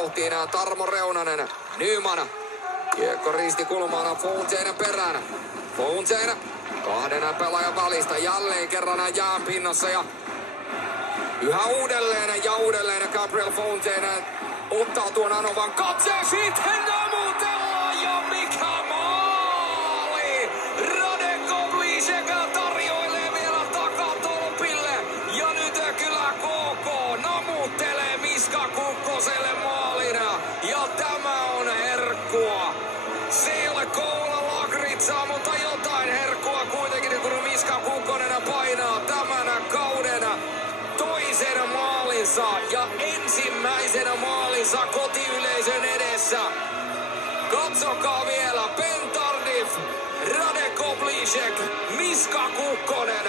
vauhtiin. Tarmo Reunanen, Nyman. Kiekko ristikulmana Fontaine perään. Fontaine 2 pelaajan välistä jälleen kerran jään pinnassa ja yhä uudelleen Gabriel Fontaine ottaa tuon anovan katseen, sitten namutellaan ja mikä maali! Radek Oblíček tarjoilee vielä takatolpille ja nyt kyllä KK namuttelee Miska Kukkoselle maalina ja tämä on herkkua. Se ei ole Kouvolan lakritsaa, mutta jotain herkkua kuitenkin, kun Miska Kukkonen painaa tämän kauden toisen maalinsa ja ensimmäisenä maalinsa kotiyleisön edessä. Katsokaa vielä, Ben Tardif, Radek Oblíček, Miska Kukkonen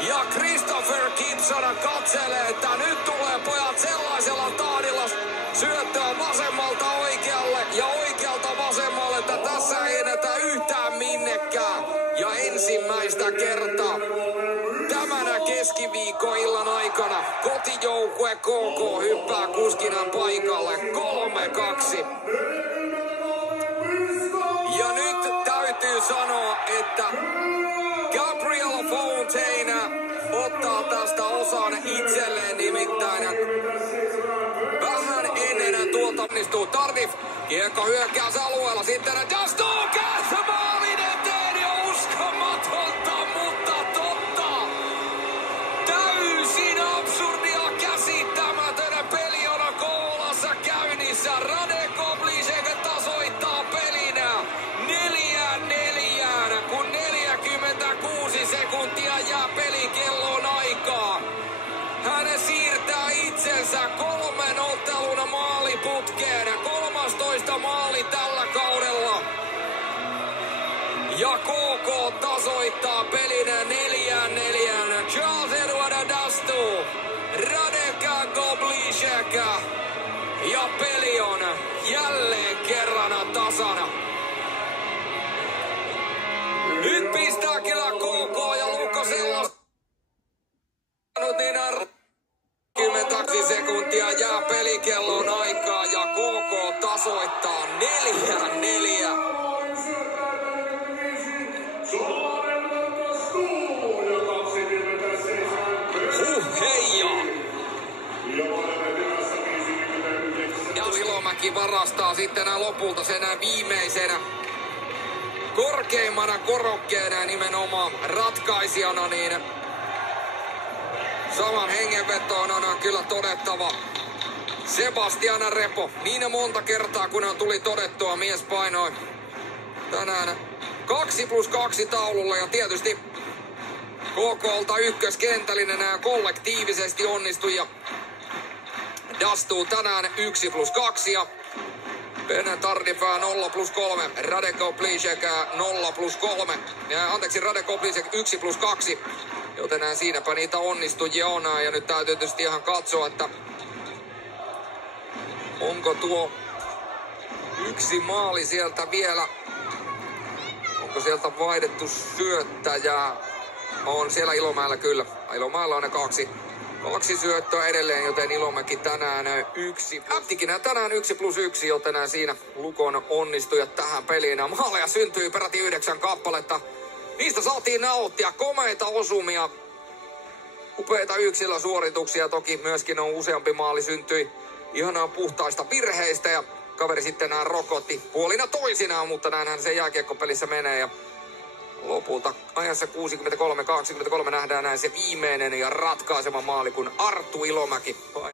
ja Christopher Gibson katselee, että nyt tulee pojat sellaisella tahdilla syöttöä vasemmalta oikealle ja oikealta vasemmalle, että tässä ei ennetä yhtään minnekään. Ja ensimmäistä kertaa tämänä keskiviikkoillan aikana kotijoukkue KK hyppää kuskinan paikalle 3-2. Ja nyt täytyy sanoa, että Gabriel Fontaine ottaa tästä osan itselleen, nimittäin vähän ennen tuolta onnistuu Tardif. Kiekko hyökkäysalueella, sitten Daston kääntä maalin eteen ja uskomatonta, mutta totta. Täysin absurdia, käsittämätönä peli on Kouvolassa käynnissä. Radek Oblíček tasoittaa pelinä 4-4, kun 46 sekuntia jää pelikelloon aikaa. Hän siirtää itsensä 3 ottelun maaliputkeen. 13 maali tällä kaudella. Ja KK tasoittaa pelin 4-4. Charles-Edouard Daston, Radek Oblíček. Ja peli on jälleen kerran tasana. Nyt pistää kyllä KK ja Lukkosella niin 10 sekuntia jää pelikelloon aikaa ja KK tasoittaa 4-4. Heija! Ja Ilomäki varastaa sitten lopulta sen viimeisenä korkeimmana korokkeena nimenomaan ratkaisijana, niin saman hengenvetoon on kyllä todettava Sebastian Repo. Niin monta kertaa kun on tuli todettua, mies painoi tänään 2+2 taululla ja tietysti KK:lta ykköskentällinen kollektiivisesti onnistui ja Daston tänään 1+2 ja Ben Tardif 0+3, Radek Oblíček 0+3, Radek Oblíček 1+2, joten siinäpä niitä onnistujia on. Ja nyt täytyy tietysti ihan katsoa, että onko tuo yksi maali sieltä vielä, onko sieltä vaihdettu syöttäjää. On siellä Ilomäellä kyllä. Ilomäellä on ne kaksi syöttöä edelleen, joten Ilomäki tänään 1. Äptikin tänään 1+1, joten siinä Lukon onnistujat tähän peliin. Maaleja syntyi peräti 9 kappaletta. Niistä saatiin nauttia komeita osumia. Upeita yksilösuorituksia, toki myöskin on useampi maali syntyi ihanaa puhtaista virheistä ja kaveri sitten rokotti puolina toisinaan, mutta näinhän se jääkiekkopelissä menee ja lopulta ajassa 63-23 nähdään näin se viimeinen ja ratkaiseva maali, kun Arttu Ilomäki